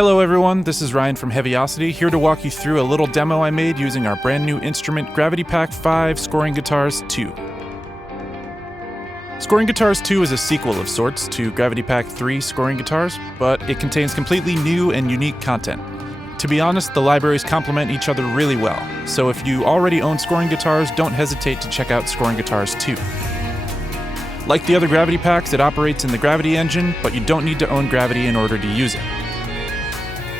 Hello everyone, this is Ryan from Heavyocity, here to walk you through a little demo I made using our brand new instrument Gravity Pack 5 Scoring Guitars 2. Scoring Guitars 2 is a sequel of sorts to Gravity Pack 3 Scoring Guitars, but it contains completely new and unique content. To be honest, the libraries complement each other really well, so if you already own Scoring Guitars, don't hesitate to check out Scoring Guitars 2. Like the other Gravity Packs, it operates in the Gravity engine, but you don't need to own Gravity in order to use it.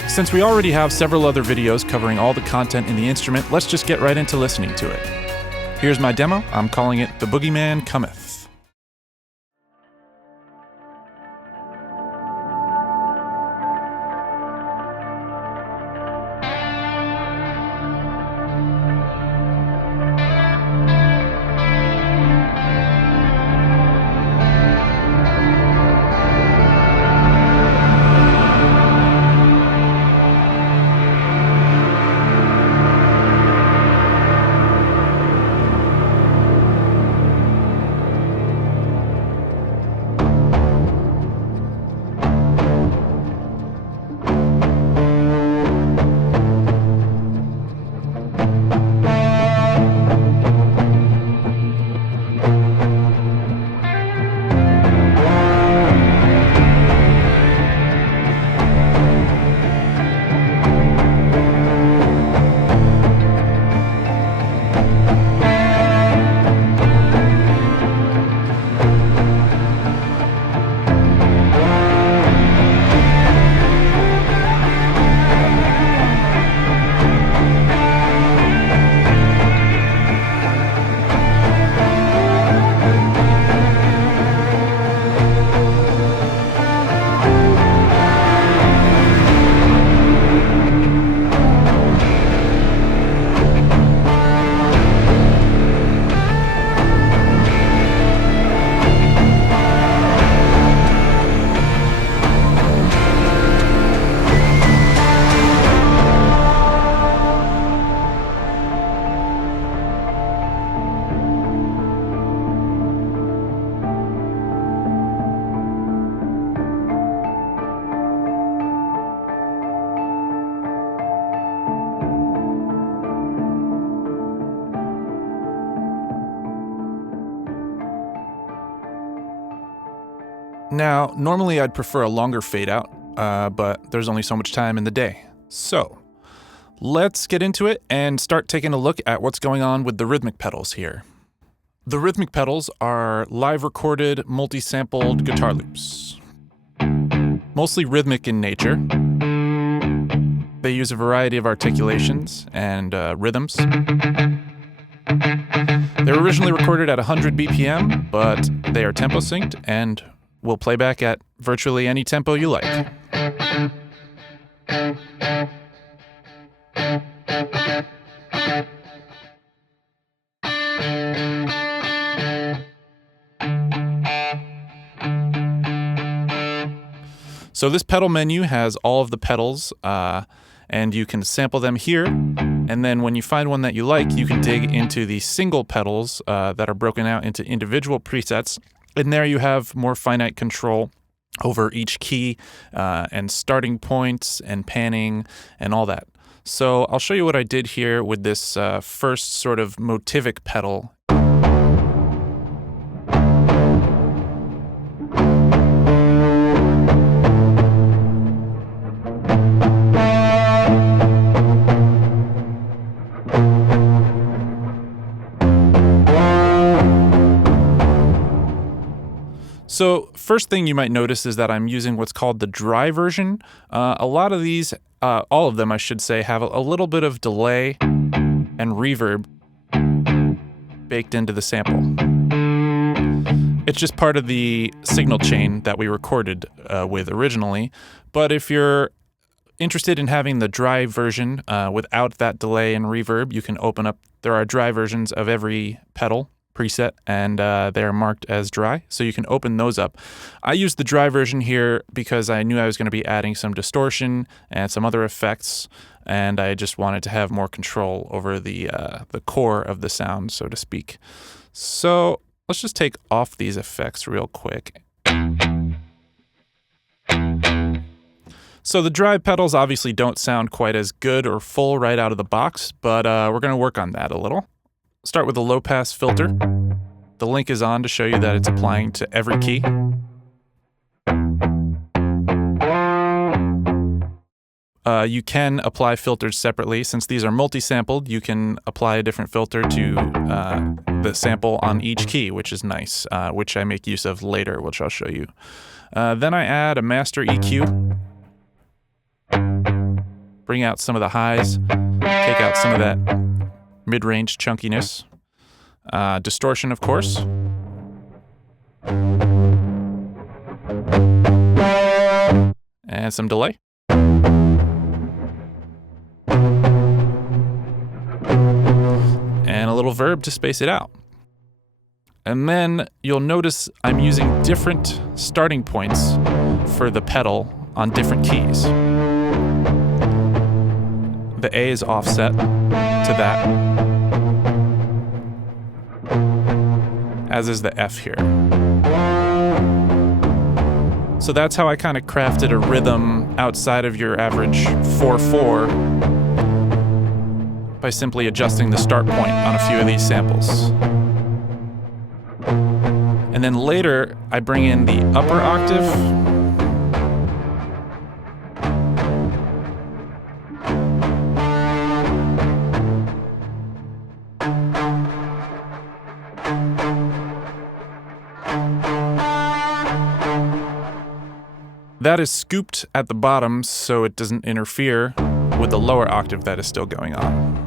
Since we already have several other videos covering all the content in the instrument, let's just get right into listening to it. Here's my demo. I'm calling it The Boogeyman Cometh. Now, normally I'd prefer a longer fade out, but there's only so much time in the day. So, let's get into it and start taking a look at what's going on with the Rhythmic pedals here. The Rhythmic pedals are live recorded, multi-sampled guitar loops. Mostly rhythmic in nature. They use a variety of articulations and rhythms. They were originally recorded at 100 BPM, but they are tempo synced and will play back at virtually any tempo you like. So this pedal menu has all of the pedals, and you can sample them here. And then when you find one that you like, you can dig into the single pedals that are broken out into individual presets. And there you have more finite control over each key and starting points and panning and all that. So I'll show you what I did here with this first sort of motivic pedal. So first thing you might notice is that I'm using what's called the dry version. A lot of these, all of them I should say, have a little bit of delay and reverb baked into the sample. It's just part of the signal chain that we recorded with originally. But if you're interested in having the dry version without that delay and reverb, you can open up, there are dry versions of every pedal preset, and they're marked as dry, so you can open those up. I used the dry version here because I knew I was going to be adding some distortion and some other effects, and I just wanted to have more control over the core of the sound, so to speak. So let's just take off these effects real quick. So the drive pedals obviously don't sound quite as good or full right out of the box, but we're going to work on that a little. Start with a low pass filter. The link is on to show you that it's applying to every key. You can apply filters separately. Since these are multi-sampled, you can apply a different filter to the sample on each key, which is nice, which I make use of later, which I'll show you. Then I add a master EQ. Bring out some of the highs, take out some of that mid-range chunkiness. Distortion, of course. And some delay. And a little verb to space it out. And then you'll notice I'm using different starting points for the pedal on different keys. The A is offset to that, as is the F here. So that's how I kind of crafted a rhythm outside of your average 4/4 by simply adjusting the start point on a few of these samples. And then later, I bring in the upper octave. That is scooped at the bottom so it doesn't interfere with the lower octave that is still going on.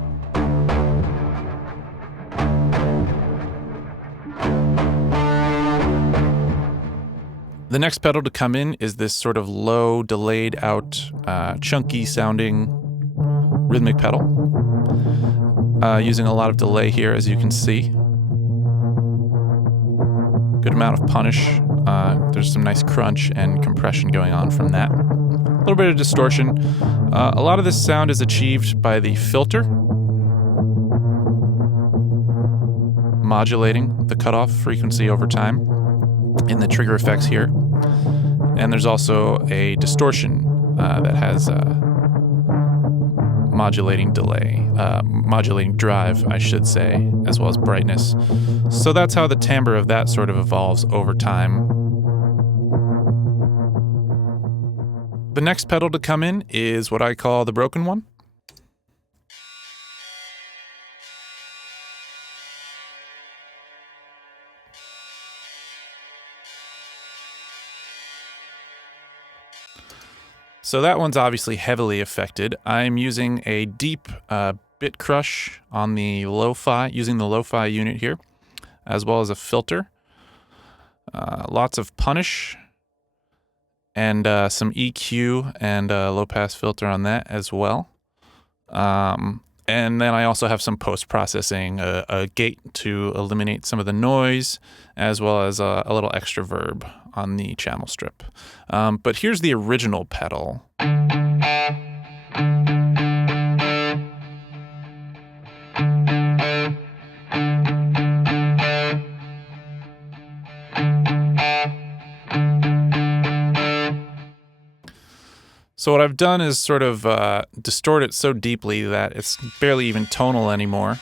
The next pedal to come in is this sort of low, delayed out, chunky sounding rhythmic pedal. Using a lot of delay here, as you can see. Good amount of punish. There's some nice crunch and compression going on from that. A little bit of distortion. A lot of this sound is achieved by the filter, modulating the cutoff frequency over time in the trigger effects here. And there's also a distortion that has modulating delay, modulating drive, I should say, as well as brightness. So that's how the timbre of that sort of evolves over time. The next pedal to come in is what I call the broken one. So that one's obviously heavily affected. I'm using a deep bit crush on the lo-fi, using the lo-fi unit here, as well as a filter. Lots of punish, and some EQ and a low-pass filter on that as well. And then I also have some post-processing, a gate to eliminate some of the noise, as well as a little extra verb on the channel strip. But here's the original pedal. So what I've done is sort of distort it so deeply that it's barely even tonal anymore.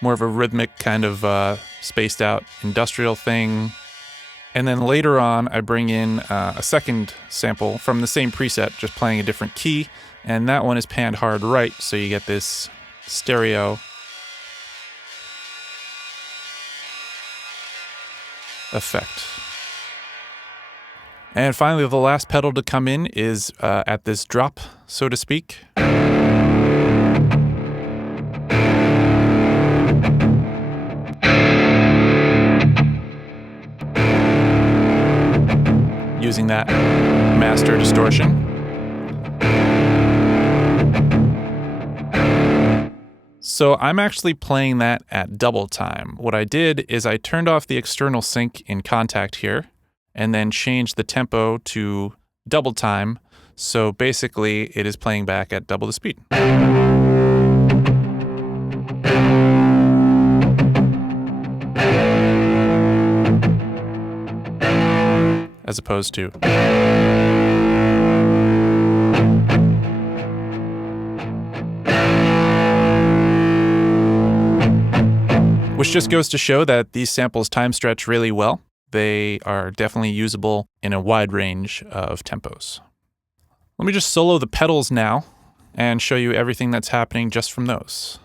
More of a rhythmic kind of spaced out industrial thing. And then later on, I bring in a second sample from the same preset, just playing a different key. And that one is panned hard right, so you get this stereo effect. And finally, the last pedal to come in is at this drop, so to speak. Using that master distortion. So I'm actually playing that at double time. What I did is I turned off the external sync in Contact here, and then changed the tempo to double time. So basically it is playing back at double the speed. as opposed to. Which just goes to show that these samples time stretch really well. They are definitely usable in a wide range of tempos. Let me just solo the pedals now and show you everything that's happening just from those.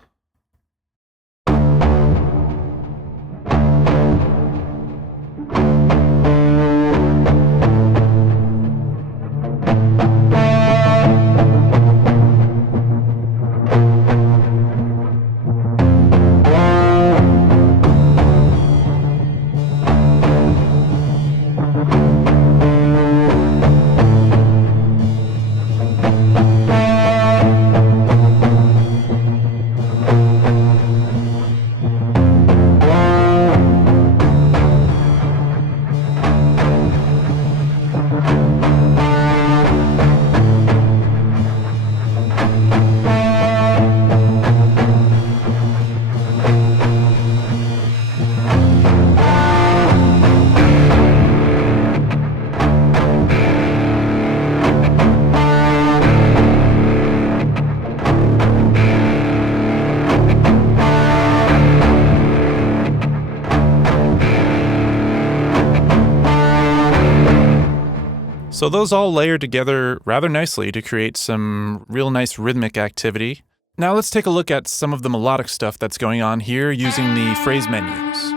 So those all layer together rather nicely to create some real nice rhythmic activity. Now let's take a look at some of the melodic stuff that's going on here using the phrase menus.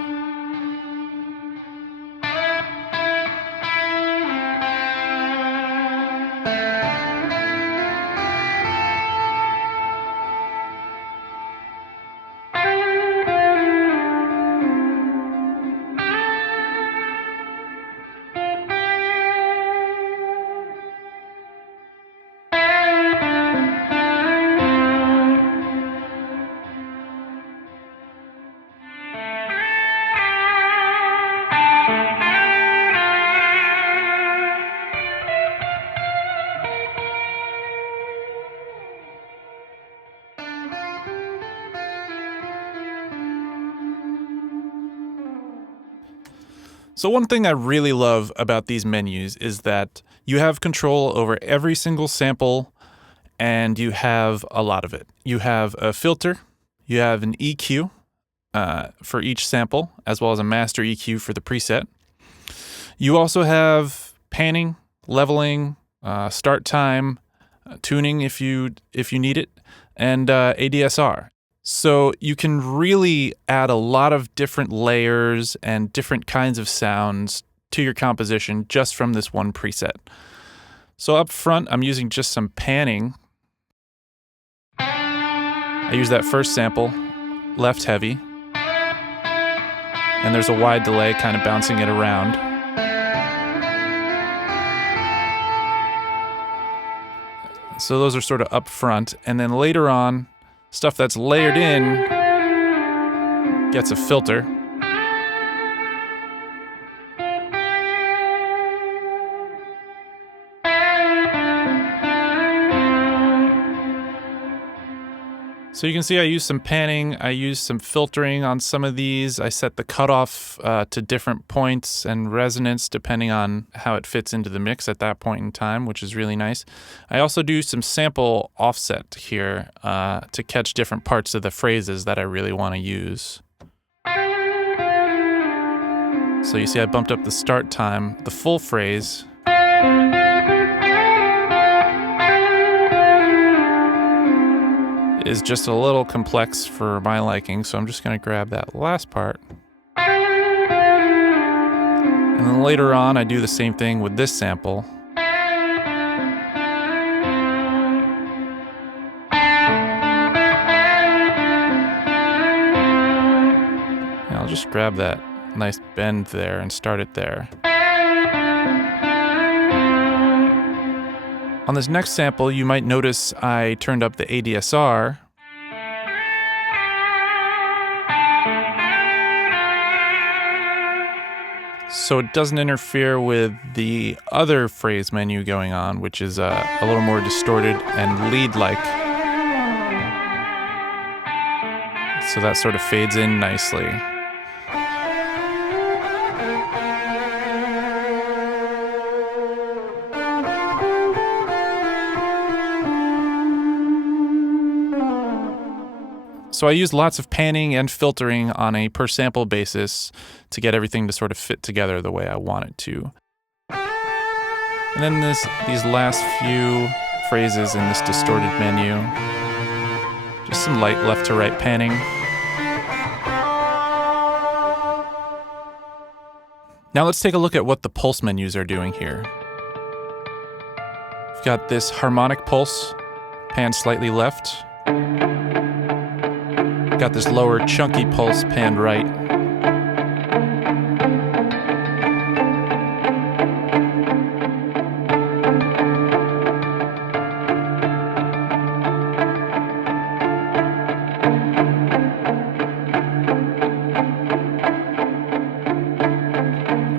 So one thing I really love about these menus is that you have control over every single sample and you have a lot of it. You have a filter, you have an EQ for each sample, as well as a master EQ for the preset. You also have panning, leveling, start time, tuning if you need it, and ADSR. So you can really add a lot of different layers and different kinds of sounds to your composition just from this one preset. So up front, I'm using just some panning. I use that first sample, left heavy, and there's a wide delay kind of bouncing it around. So those are sort of up front, and then later on, stuff that's layered in gets a filter. So you can see I use some panning, I use some filtering on some of these. I set the cutoff to different points and resonance depending on how it fits into the mix at that point in time, which is really nice. I also do some sample offset here to catch different parts of the phrases that I really want to use. So you see I bumped up the start time, the full phrase. Is just a little complex for my liking, so I'm just going to grab that last part. And then later on, I do the same thing with this sample. And I'll just grab that nice bend there and start it there. On this next sample, you might notice I turned up the ADSR. So it doesn't interfere with the other phrase menu going on, which is a little more distorted and lead-like. So that sort of fades in nicely. So I used lots of panning and filtering on a per sample basis to get everything to sort of fit together the way I want it to. And then these last few phrases in this distorted menu, just some light left to right panning. Now let's take a look at what the pulse menus are doing here. We've got this harmonic pulse, panned slightly left. We've got this lower chunky pulse, panned right.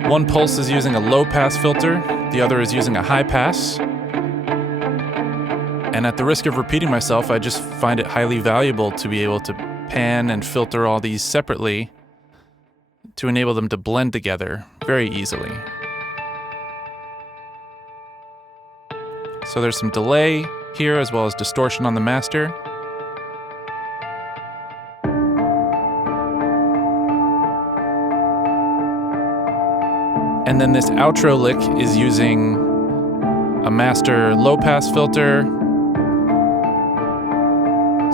One pulse is using a low-pass filter, the other is using a high-pass. And at the risk of repeating myself, I just find it highly valuable to be able to pan and filter all these separately to enable them to blend together very easily. So there's some delay here as well as distortion on the master. And then this outro lick is using a master low-pass filter,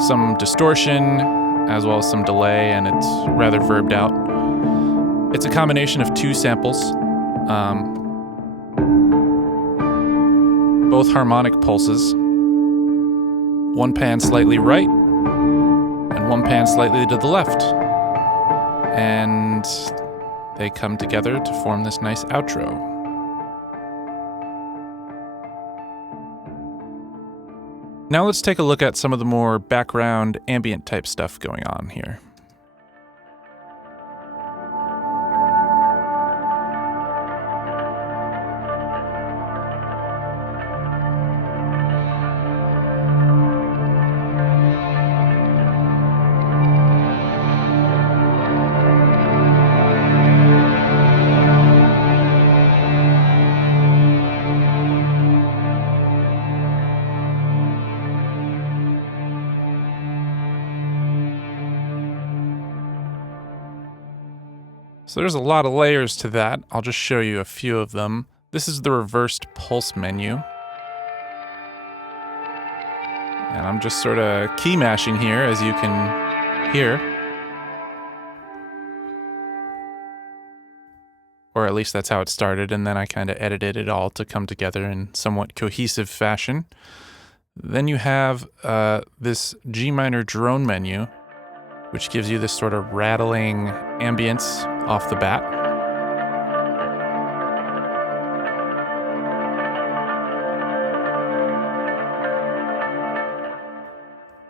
some distortion, as well as some delay, and it's rather verbed out. It's a combination of two samples, both harmonic pulses, one pan slightly right, and one pan slightly to the left. And they come together to form this nice outro. Now let's take a look at some of the more background ambient type stuff going on here. So there's a lot of layers to that. I'll just show you a few of them. This is the reversed pulse menu. And I'm just sort of key mashing here, as you can hear. Or at least that's how it started, and then I kind of edited it all to come together in somewhat cohesive fashion. Then you have this G minor drone menu, which gives you this sort of rattling ambience off the bat.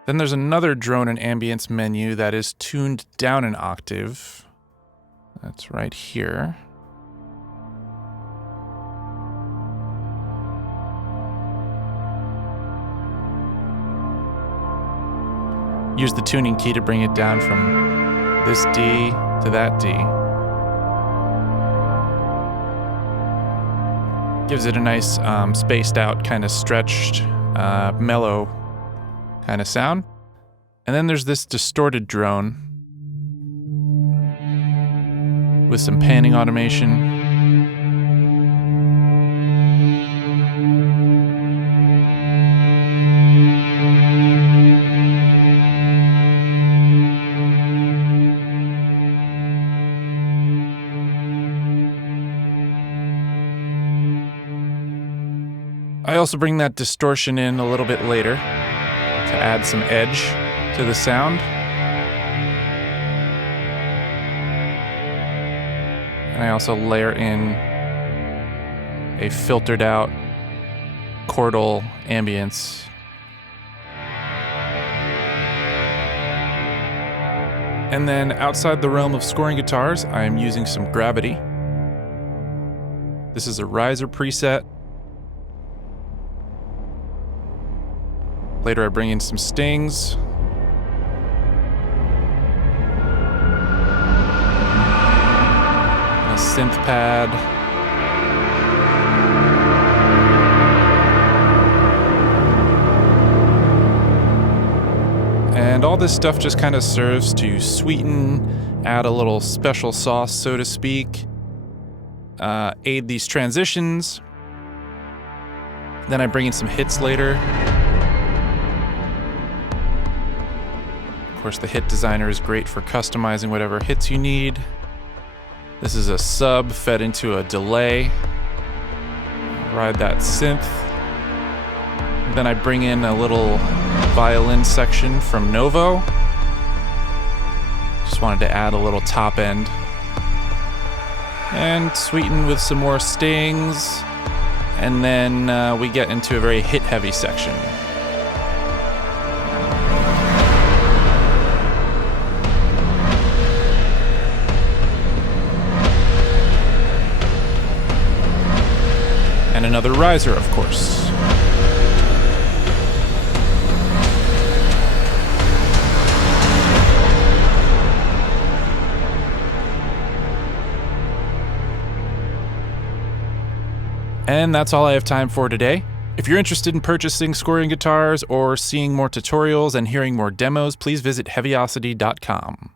Then there's another drone and ambience menu that is tuned down an octave. That's right here. Use the tuning key to bring it down from this D to that D. Gives it a nice spaced out, kind of stretched, mellow kind of sound. And then there's this distorted drone with some panning automation. I also bring that distortion in a little bit later to add some edge to the sound. And I also layer in a filtered out chordal ambience. And then outside the realm of scoring guitars, I am using some gravity. This is a riser preset. Later I bring in some stings. A synth pad. And all this stuff just kind of serves to sweeten, add a little special sauce, so to speak, aid these transitions. Then I bring in some hits later. Of course, the hit designer is great for customizing whatever hits you need. This is a sub fed into a delay. Ride that synth. Then I bring in a little violin section from Novo. Just wanted to add a little top end. And sweeten with some more stings. And then we get into a very hit-heavy section. And another riser, of course. And that's all I have time for today. If you're interested in purchasing scoring guitars or seeing more tutorials and hearing more demos, please visit Heavyocity.com.